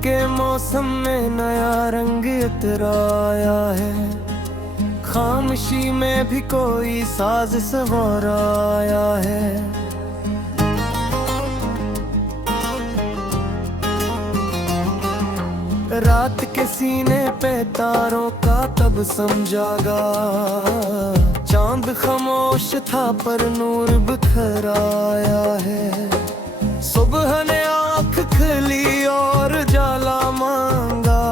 के मौसम में नया रंग इतराया है। खामोशी में भी कोई साज सवार आया है। रात के सीने पे तारों का तब समझागा। चांद खामोश था पर नूर बिखर आया है। सुबह ने आँख खुली और जाला मांगा।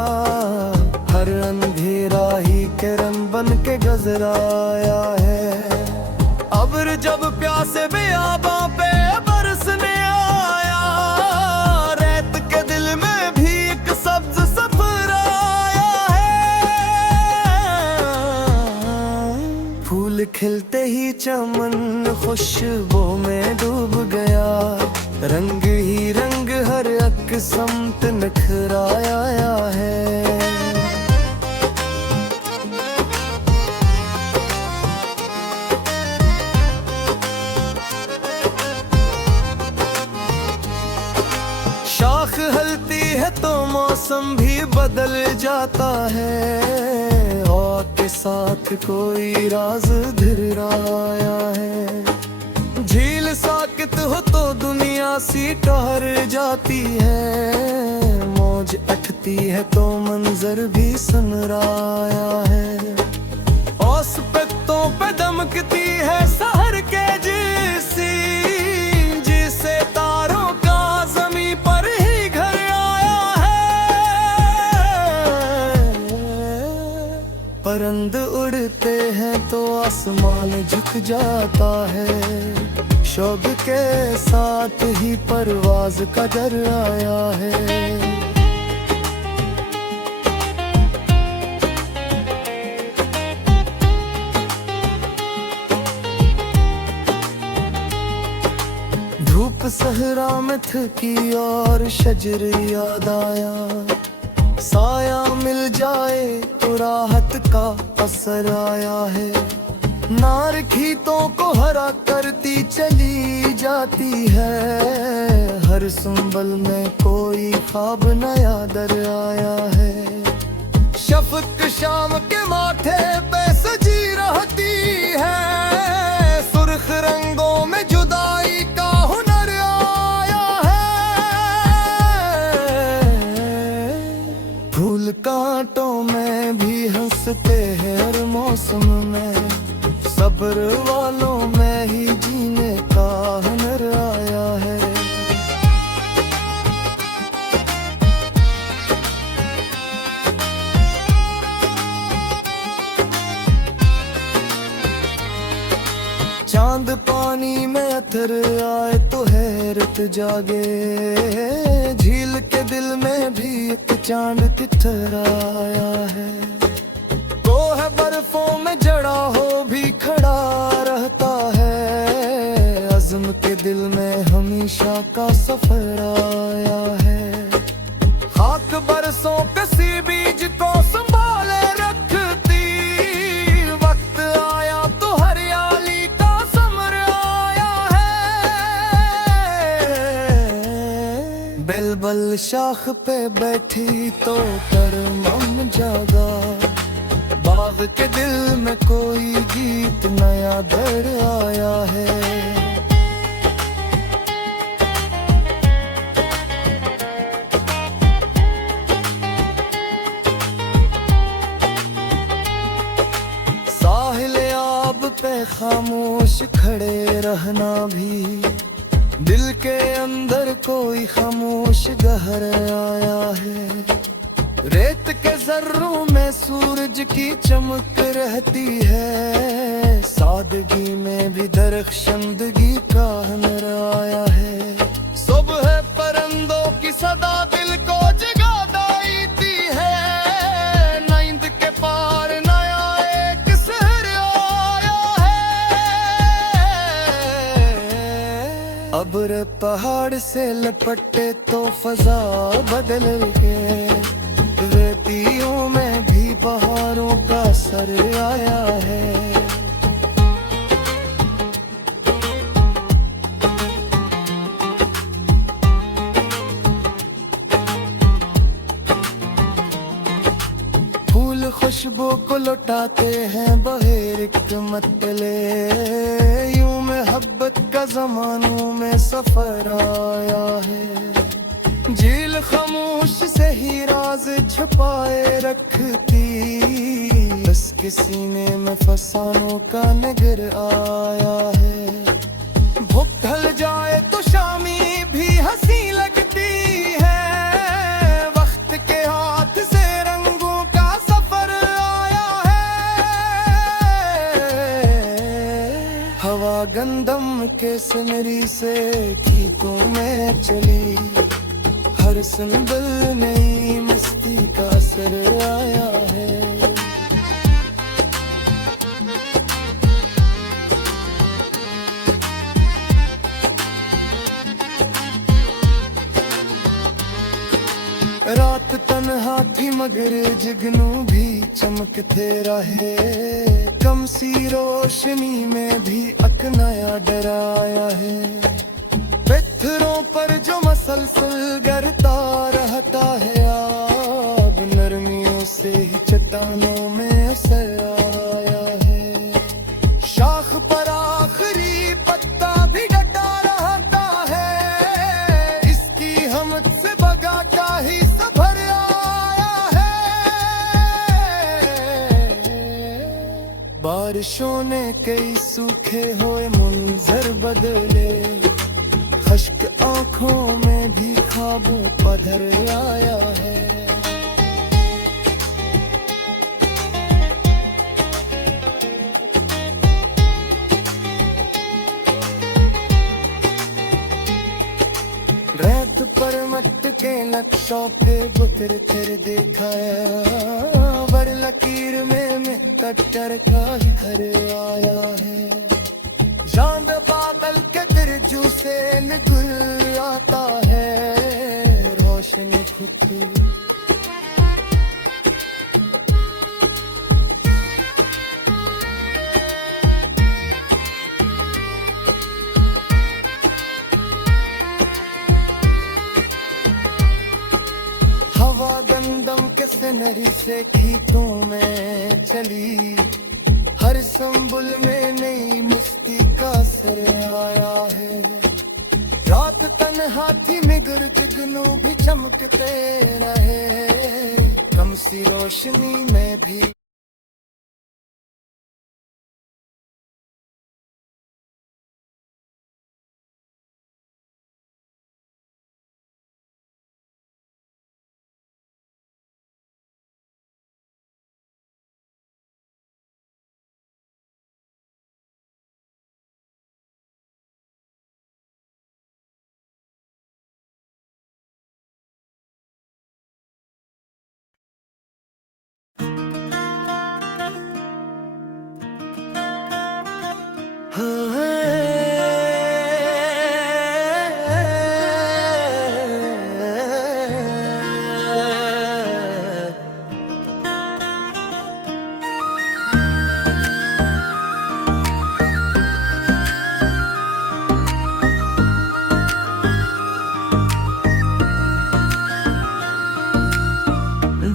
हर अंधेरा ही किरण बन के गुजर आया है। अब्र जब प्यासे बेआबा पे बरसने आया, रेत के दिल में भी एक सब्ज सफर आया है। फूल खिलते ही चमन खुशबू में डूब गया। रंग ही रंग हर एक समत निखराया है। शाख हलती है तो मौसम भी बदल जाता है। और के साथ कोई राज धिराया है। झील साकित हो तो दुनिया सी ठहर जाती है। मौज उठती है तो मंजर भी सनराया है। औस पत्तों पे दमकती है शहर के जैसी, जिसे तारों का जमीन पर ही घर आया है। परिंद उड़ते हैं तो आसमान झुक जाता है। शौक के साथ ही परवाज का डर आया है। धूप सहरा में थकी और शजर याद आया। साया मिल जाए तो राहत का असर आया है। नार खीतों को हरा करती चली जाती है। हर सुंबल में कोई ख्वाब नया दर आया है। शफक शाम के माथे पे सजी रहती है। सुर्ख रंगों में जुदाई का हुनर आया है। फूल कांटों में भी हंसते हैं हर मौसम में। सब्र वालों में ही जीने का हुनर आया है। चांद पानी में अथर आए तो हैरत जागे। झील के दिल में भी एक चांद तितर आया है। कोह बर्फों में जड़ा हो भी खड़ा रहता है। अज़्म के दिल में हमेशा का सफर आया है। खाक बरसों पे सी बीज को संभाले रखती। वक्त आया तो हरियाली का समर आया है। बिलबल शाख पे बैठी तो करमम जागा। बाग के दिल में कोई गीत नया दर आया है। साहिल आब पे खामोश खड़े रहना भी। दिल के अंदर कोई खामोश गहर आया है। रेत के जर्रों में सूरज की चमक रहती है। सादगी में भी दरख्शंदगी का हुनर आया है। सुबह परिंदों की सदा दिल को जगा देती है। नींद के पार नया एक शहर आया है। अब्र पहाड़ से लपटे तो फजा बदल के। रेतियों में भी पहाड़ों का सर आया है। खुशबू को लुटाते हैं बहेर एक मतले। यूं मोहब्बत का जमानों में सफर आया है। झील खामोश से ही राज छुपाए रखती, बस के सीने में फसानों का नगर आया है। भूख ढल जाए तो शामी भी हंसी लगती है। वक्त के हाथ से रंगों का सफर आया है। हवा गंदम के सुनरी से गीतों में चली, हर संदल नई मस्ती का असर आया है। रात तन्हा थी मगर जगनू भी चमकते रहे। कम सी रोशनी में भी एक नया डराया है। पत्थरों पर जो मसलसल गिरता रहता है आब, नरमियों से ही चट्टानों में असर आया है। शाख पर आखिरी पत्ता भी डटा रहता है। इसकी हमत से बगा का ही सफर आया है। बारिशों ने कई सूखे हुए मंजर बदले, खश्क आँखों में भी ख्वाबों पधर आया है। रेत पर मट के नक्शों पे बुतर कर दिखाया। वर लकीर में कट्टर का ही घर आया है। चांद बादल के तिरजू से निकल आता है रोशनी खुद। हवा गंदम के सिनरी से गीतों में चली, हर संबुल में नई मस्ती का असर आया है। रात तन्हा थी मगर जुगनू भी चमकते रहे। कम सी रोशनी में भी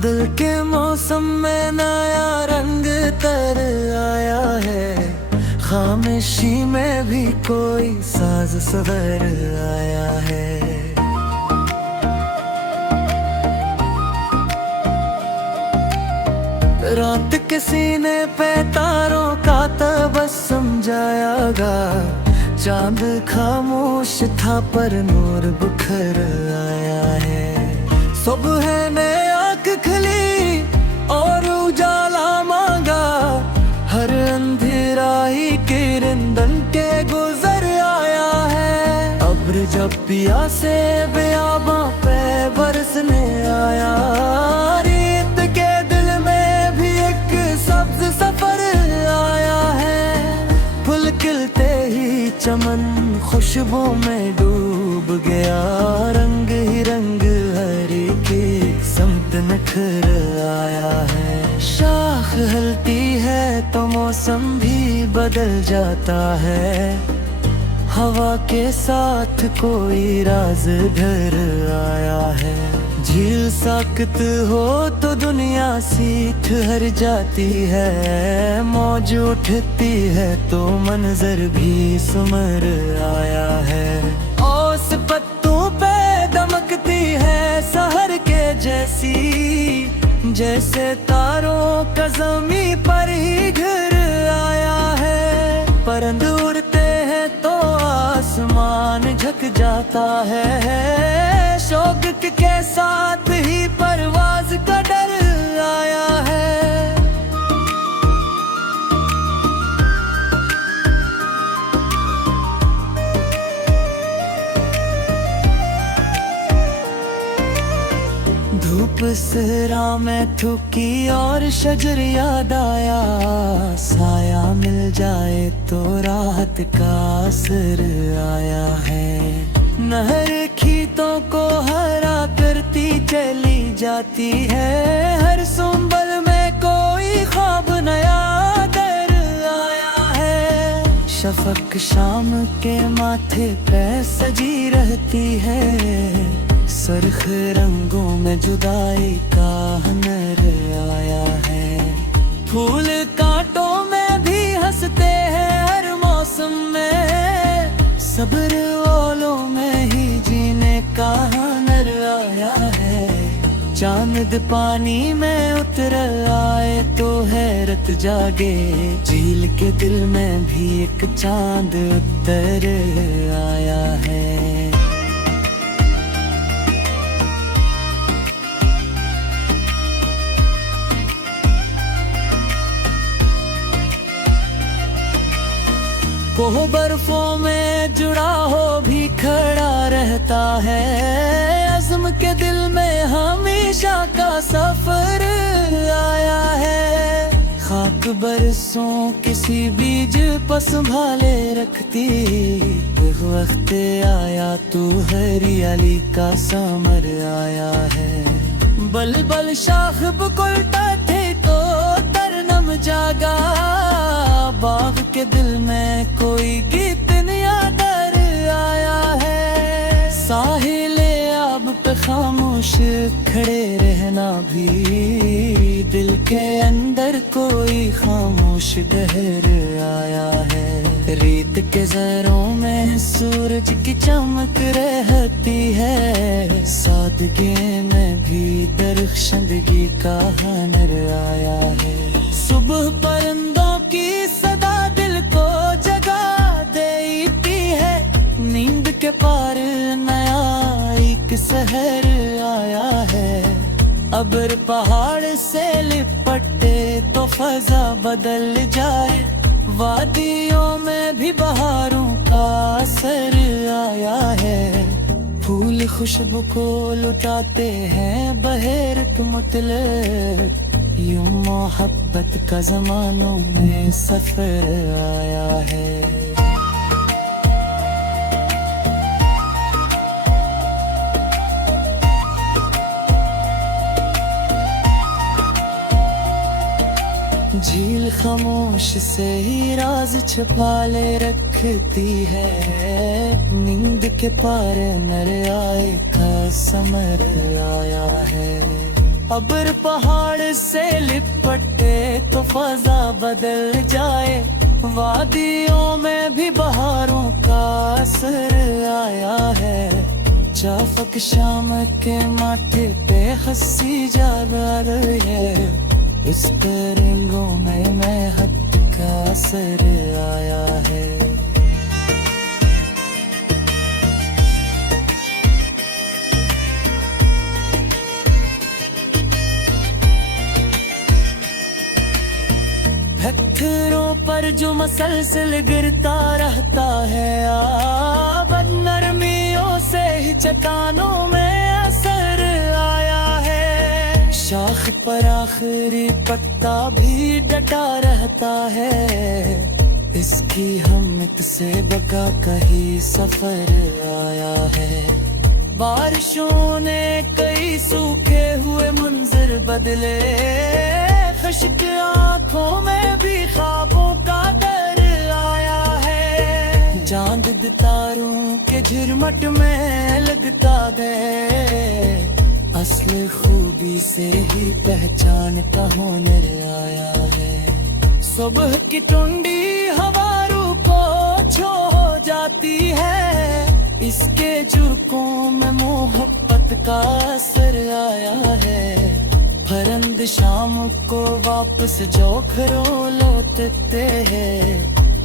दिल के मौसम में नया रंग तर आया है। खामोशी में भी कोई साज सवर आया है। रात के सीने पे तारों का तबस्सुम जाएगा। चांद खामोश था पर नूर बुखर आया है। सुबह ने आँख खुली और उजाला मांगा। हर अंधेरा ही किरंदन के गुजर आया है। अब्र जब पिया से बेआबा पे बरसने आया। रेत के दिल में भी एक सब्ज सफर आया है। फूल खिलते ही चमन खुशबू में डूब गया। रंग ही रंग हरी की समत नखर आया है। शाख हिलती है तो मौसम भी बदल जाता है। हवा के साथ कोई राज ढर आया है। झील साकत हो तो दुनिया सीख हर जाती है, मौज उठती है तो मंजर भी सुमर आया है। ओस पत्तों पे दमकती है सहर के जैसी, जैसे तारों का जमी पर ही घर आया है। परिंदे उड़ते हैं तो आसमान झक जाता है, शौक के साथ ही परवाज का डर आया है। धूप सहरा में थूकी और शजर याद आया, साया मिल जाए तो राहत का असर आया है। नहर खीतों को हरा करती चली जाती है, हर सुंबल में कोई ख्वाब नया दर आया है। शफक शाम के माथे पे सजी रहती है, सुर्ख रंगों में जुदाई का हुनर आया है। फूल कांटों में भी हंसते हैं हर मौसम में, सब्र ओलों में ही जीने का हुनर आया है। चांद पानी में उतर आए तो हैरत जागे, झील के दिल में भी एक चांद उतर आया है। कोह बर्फों में जुड़ा हो भी खड़ा रहता है, अज़्म के दिल में हमेशा का सफर आया है। खाक बरसों किसी बीज पर संभाले रखती, वक्त आया तू हरियाली का समर आया है। बल बल शाख बुकुलता थे तो तरनम जागा, बाग के दिल में कोई गीत नया दर आया है। साहिले आब पे खामोश खड़े रहना भी, दिल के अंदर कोई खामोश गहर आया है। रेत के जरों में सूरज की चमक रहती है, सादगी में भी दरख्शंदगी का हुनर आया है। सुबह परिंदों की सदा दिल को जगा देती है, नींद के पार नया एक सहर आया है। अबर पहाड़ से लिपटे तो फजा बदल जाए, वादियों में भी बहारों का असर आया है। फूल खुशबू को लुटाते हैं बहेर मुतलब, यूं मोहब्बत का ज़मानों में सफर आया है। झील खामोश से ही राज छुपा ले रखती है, नींद के पार नर आए का समर आया है। अबर पहाड़ से लिपटे तो फजा बदल जाए, वादियों में भी बहारों का असर आया है। चाफक शाम के माथे पे हंसी जागा रही है, इस परिंदों में महक का असर आया है। पत्थरों पर जो मसलसल गिरता रहता है, बद नरमियों से ही चट्टानों में असर आया है। शाख पर आखिरी पत्ता भी डटा रहता है, इसकी हिम्मत से बका कहीं सफर आया है। बारिशों ने कई सूखे हुए मंजर बदले, खुश्क आँखों में भी ख्वाबों का दर आया है। चांद तारों के झिरमट में लगता है, असली खूबी से ही पहचानता हुनर आया है। सुबह की ठंडी हवा रूह को छो हो जाती है, इसके झुकों में मोहब्बत का असर आया है। परिंद शाम को वापस जो घरों लौटते हैं,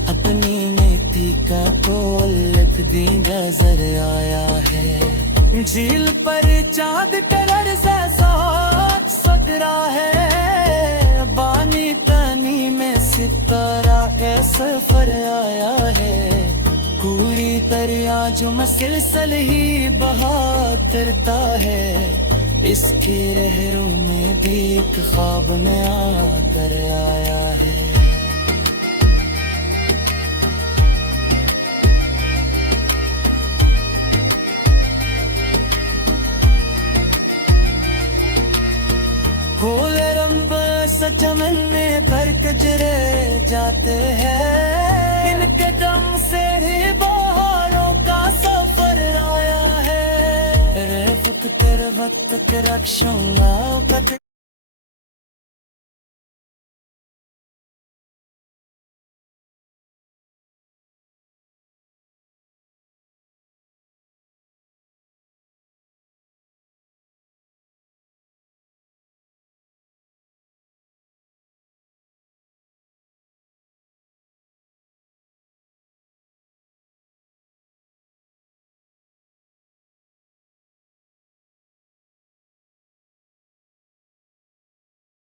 अपनी नीति का कोलक दी नजर आया है। झील पर चांद टरर जैसा सगरा है, बानी तनी में सितारा का सफर आया है। पूरी दरिया जो मसलसल ही बहा करता है, इसके लहरों में भी एक ख्वाब नया कर आया है। फूल रंब सजमने पर कजरे जाते हैं, इनके दम से ही बहारों का सफर आया है। रे वक्त कर वक्त के रक्षूंगा